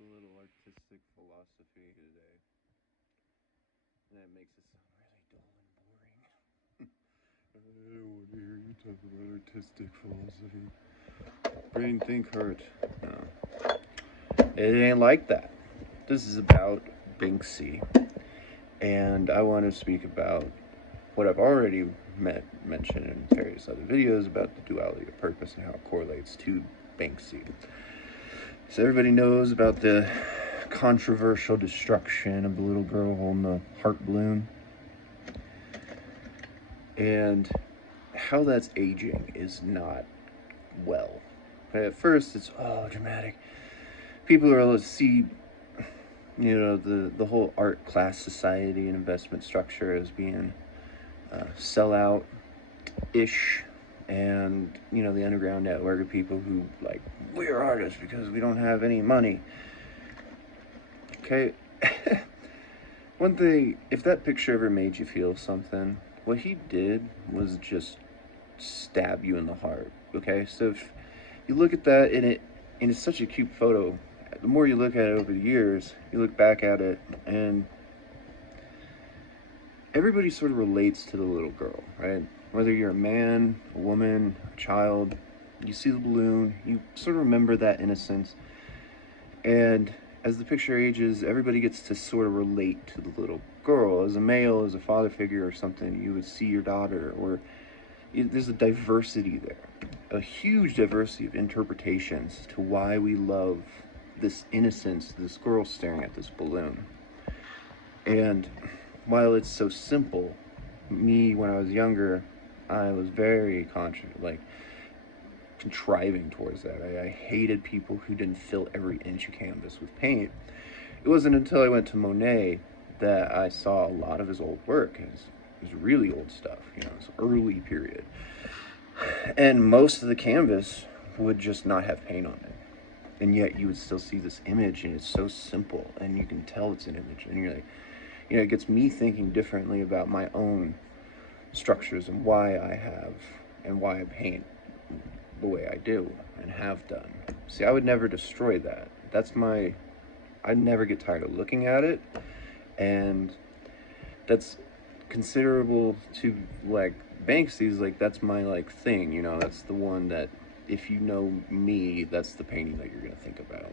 a little artistic philosophy today. And that makes it sound really dull and boring. I don't want to hear you talk about artistic philosophy. Brain think hurt. No, it ain't like that. This is about banksy. And I want to speak about what I've already mentioned in various other videos about the duality of purpose and how it correlates to banksy. So everybody knows about the controversial destruction of the little girl holding the heart balloon. And how that's aging is not well. At first, it's, oh, dramatic. People are see, the whole art class society and investment structure as being sellout-ish. And, the underground network of people who, like, we're artists because we don't have any money. Okay? One thing, if that picture ever made you feel something, what he did was just stab you in the heart. Okay? So if you look at that, and it's such a cute photo, the more you look at it over the years, you look back at it, and everybody sort of relates to the little girl, right? Whether you're a man, a woman, a child, you see the balloon, you sort of remember that innocence. And as the picture ages, everybody gets to sort of relate to the little girl. As a male, as a father figure or something, you would see your daughter, or there's a diversity there. A huge diversity of interpretations to why we love this innocence, this girl staring at this balloon. And while it's so simple, me, when I was younger, I was very contriving towards that. I hated people who didn't fill every inch of canvas with paint. It wasn't until I went to Monet that I saw a lot of his old work, his really old stuff, his early period. And most of the canvas would just not have paint on it. And yet you would still see this image, and it's so simple, and you can tell it's an image. And you're like, it gets me thinking differently about my own structures and why I paint the way I do and have done. See, I would never destroy that. I'd never get tired of looking at it, and that's considerable to, like, Banksy's, like, that's my, like, thing, that's the one that, if you know me, that's the painting that you're going to think about,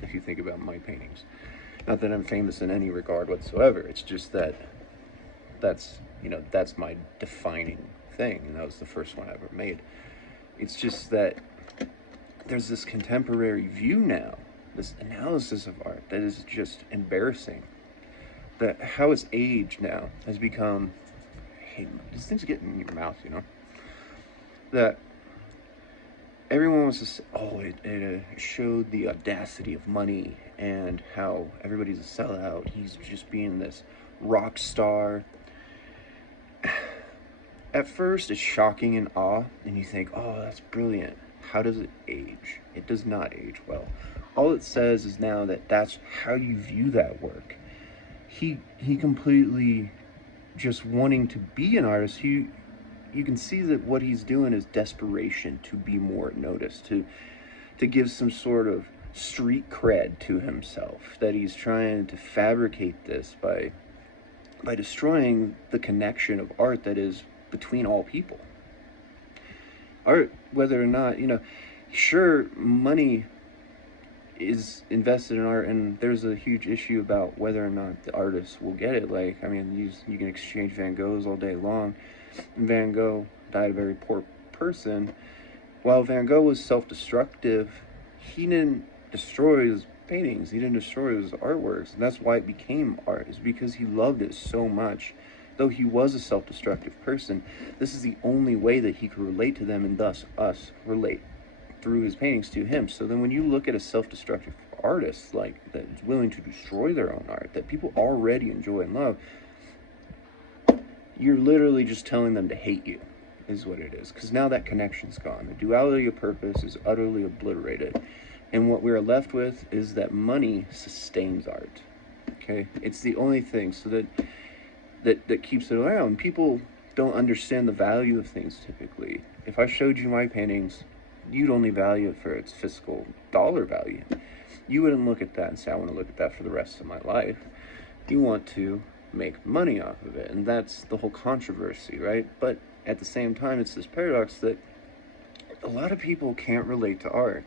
if you think about my paintings. Not that I'm famous in any regard whatsoever, it's just that's my defining thing, and that was the first one I ever made. It's just that there's this contemporary view now, this analysis of art that is just embarrassing. That how it's aged now has become, hey, these things get in your mouth, that everyone wants to say, oh, it showed the audacity of money and how everybody's a sellout. He's just being this rock star. At first, it's shocking and awe, and you think, oh, that's brilliant. How does it age? It does not age well. All it says is now that that's how you view that work. He completely just wanting to be an artist. You can see that what he's doing is desperation to be more noticed, to give some sort of street cred to himself, that he's trying to fabricate this by destroying the connection of art that is between all people. Art, whether or not, sure, money is invested in art, and there's a huge issue about whether or not the artist will get it. Like, I mean, you can exchange Van Goghs all day long. Van Gogh died a very poor person. While Van Gogh was self-destructive, he didn't destroy his paintings, he didn't destroy his artworks, and that's why it became art, is because he loved it so much. Though he was a self-destructive person, this is the only way that he could relate to them, and thus us relate through his paintings to him. So then when you look at a self-destructive artist like that is willing to destroy their own art that people already enjoy and love, you're literally just telling them to hate you, is what it is. Because now that connection's gone. The duality of purpose is utterly obliterated. And what we're left with is that money sustains art. Okay? It's the only thing that keeps it around. People don't understand the value of things typically. If I showed you my paintings, you'd only value it for its physical dollar value. you wouldn't look at that and say, I want to look at that for the rest of my life. You want to make money off of it, and that's the whole controversy, right? But at the same time, it's this paradox that a lot of people can't relate to art.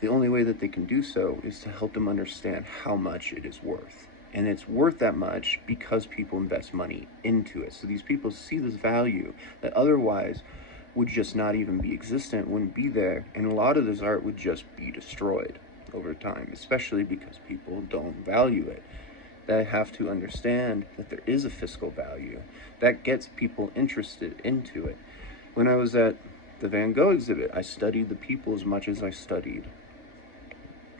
The only way that they can do so is to help them understand how much it is worth. And it's worth that much because people invest money into it. So these people see this value that otherwise would just not even be existent, wouldn't be there, and a lot of this art would just be destroyed over time, especially because people don't value it. They have to understand that there is a fiscal value that gets people interested into it. When I was at the Van Gogh exhibit, I studied the people as much as I studied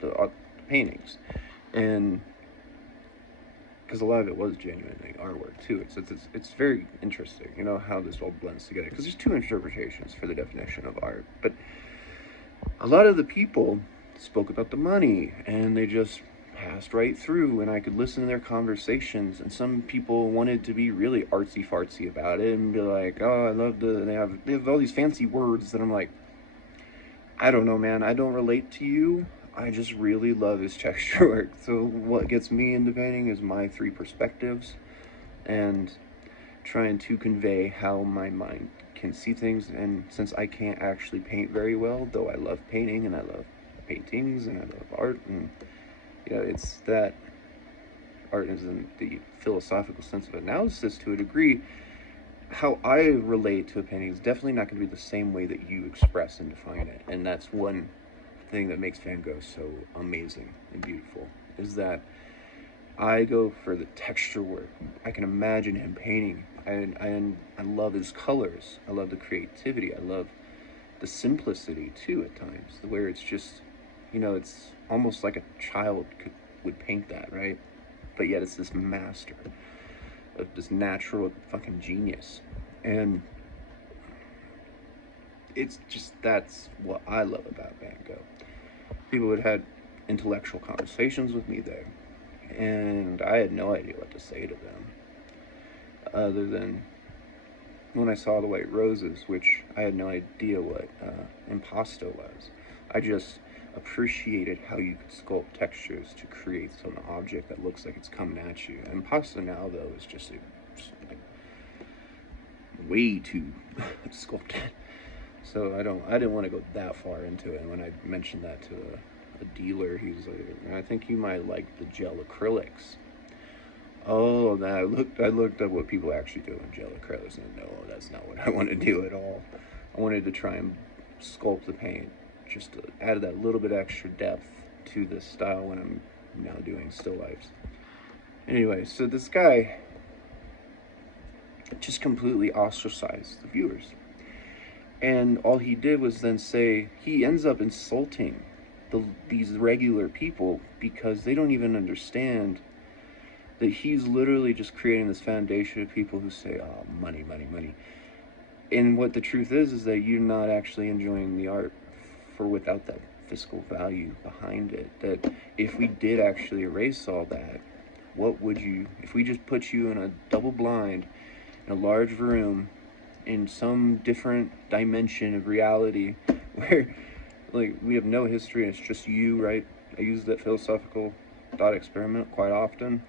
the paintings, and because a lot of it was genuinely artwork too. It's very interesting, you know, how this all blends together, because there's two interpretations for the definition of art. But a lot of the people spoke about the money, and they just passed right through, and I could listen to their conversations. And some people wanted to be really artsy fartsy about it and be like, oh, I love they have all these fancy words that I'm like, I don't know, man, I don't relate to you. I just really love his texture work. So what gets me into painting is my three perspectives and trying to convey how my mind can see things. And since I can't actually paint very well, though I love painting and I love paintings and I love art, and you know, it's that art is in the philosophical sense of analysis to a degree. How I relate to a painting is definitely not going to be the same way that you express and define it. And that's one thing that makes Van Gogh so amazing and beautiful, is that I go for the texture work. I can imagine him painting. I love his colors. I love the creativity. I love the simplicity too at times, where it's just, you know, it's almost like a child would paint that, right? But yet it's this master of this natural fucking genius. And it's just, that's what I love about Van Gogh. People had had intellectual conversations with me there, and I had no idea what to say to them, other than when I saw the white roses, which I had no idea what impasto was. I just appreciated how you could sculpt textures to create some object that looks like it's coming at you. Impasto now, though, is just like way too sculpted. So I didn't want to go that far into it. And when I mentioned that to a dealer, he was like, I think you might like the gel acrylics. Oh, now I looked up what people actually do in gel acrylics, and no, that's not what I want to do at all. I wanted to try and sculpt the paint, just to add that little bit extra depth to this style when I'm now doing still lifes. Anyway, so this guy just completely ostracized the viewers. And all he did was then say, he ends up insulting these regular people because they don't even understand that he's literally just creating this foundation of people who say, oh, money, money, money. And what the truth is that you're not actually enjoying the art without that fiscal value behind it. That if we did actually erase all that, what would you, if we just put you in a double blind, in a large room, in some different dimension of reality where like we have no history and it's just you, right? I use that philosophical thought experiment quite often.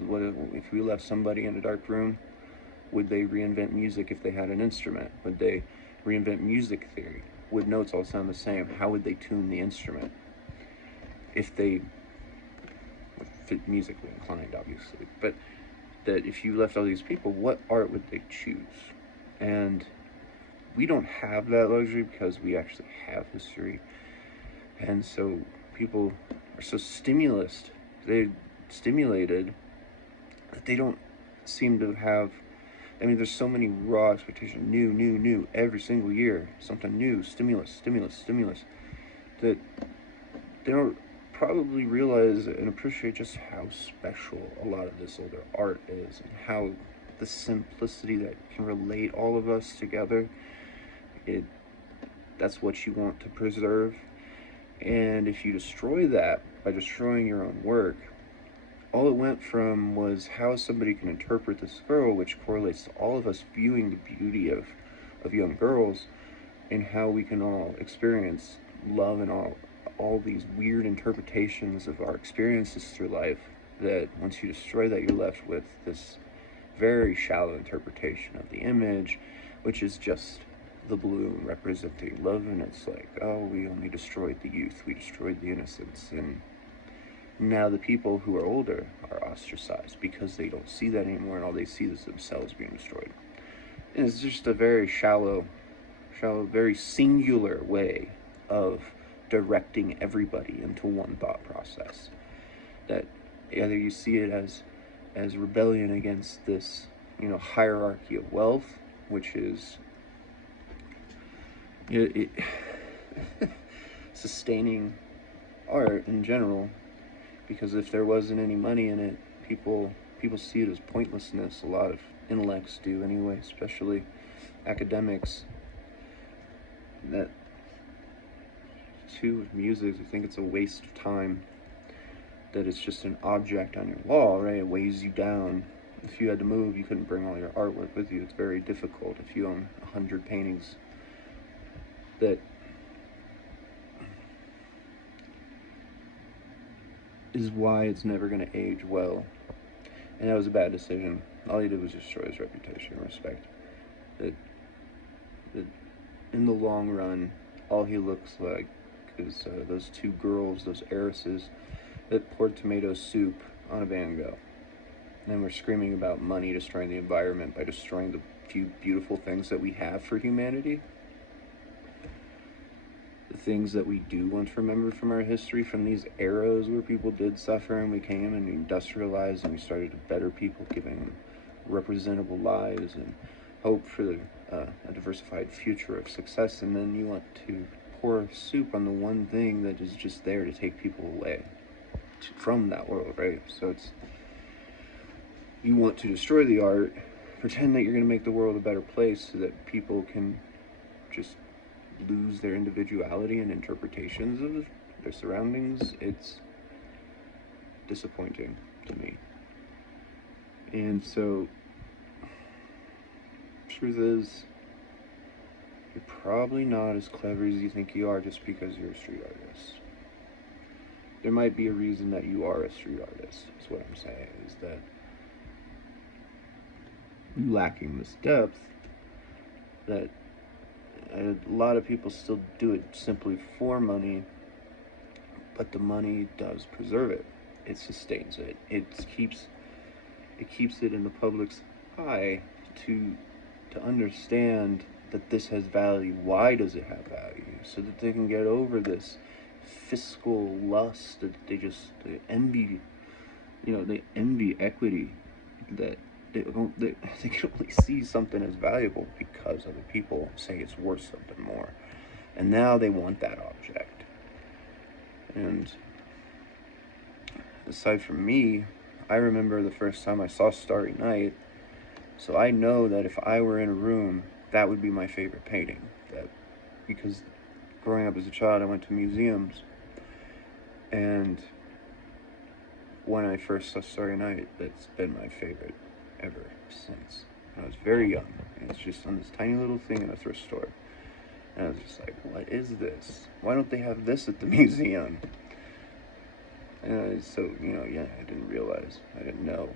What if we left somebody in a dark room? Would they reinvent music if they had an instrument? Would they reinvent music theory? Would notes all sound the same? How would they tune the instrument? If they were musically inclined, obviously. But that if you left all these people, what art would they choose? And we don't have that luxury because we actually have history. And so people are so they're stimulated that they don't seem to have, I mean, there's so many raw expectations, new, every single year, something new, stimulus, that they don't probably realize and appreciate just how special a lot of this older art is, and how the simplicity that can relate all of us together, that's what you want to preserve. And if you destroy that by destroying your own work, all it went from was how somebody can interpret this girl, which correlates to all of us viewing the beauty of young girls, and how we can all experience love in all all these weird interpretations of our experiences through life, that once you destroy that, you're left with this very shallow interpretation of the image, which is just the balloon representing love. And it's like, oh, we only destroyed the youth, we destroyed the innocence. And now the people who are older are ostracized because they don't see that anymore, and all they see is themselves being destroyed. And it's just a very shallow, very singular way of directing everybody into one thought process. That either you see it as rebellion against this, hierarchy of wealth, which is sustaining art in general, because if there wasn't any money in it, people see it as pointlessness. A lot of intellects do anyway, especially academics. That too with music, I think it's a waste of time, that it's just an object on your wall, right? It weighs you down. If you had to move, you couldn't bring all your artwork with you. It's very difficult if you own 100 paintings. That is why it's never going to age well. And that was a bad decision. All he did was destroy his reputation and respect. That in the long run, all he looks like is those two girls, those heiresses, that poured tomato soup on a Van Gogh. And we're screaming about money destroying the environment by destroying the few beautiful things that we have for humanity. The things that we do want to remember from our history, from these eras where people did suffer and we came and we industrialized and we started to better people, giving them representable lives and hope for a diversified future of success. And then you want to pour soup on the one thing that is just there to take people away from that world, right? So you want to destroy the art, pretend that you're going to make the world a better place so that people can just lose their individuality and interpretations of their surroundings. It's disappointing to me. And so, truth is, you're probably not as clever as you think you are just because you're a street artist. There might be a reason that you are a street artist, is what I'm saying, is that you lacking this depth, that a lot of people still do it simply for money, but the money does preserve it. It sustains it. It keeps it in the public's eye to understand that this has value. Why does it have value? So that they can get over this fiscal lust that they envy. They envy equity, that they can only see something as valuable because other people say it's worth something more. And now they want that object. And aside from me, I remember the first time I saw Starry Night, so I know that if I were in a room, that would be my favorite painting. Because growing up as a child, I went to museums, and when I first saw Starry Night, that's been my favorite ever since. I was very young, and it's just on this tiny little thing in a thrift store. And I was just like, what is this? Why don't they have this at the museum? And so, I didn't realize, I didn't know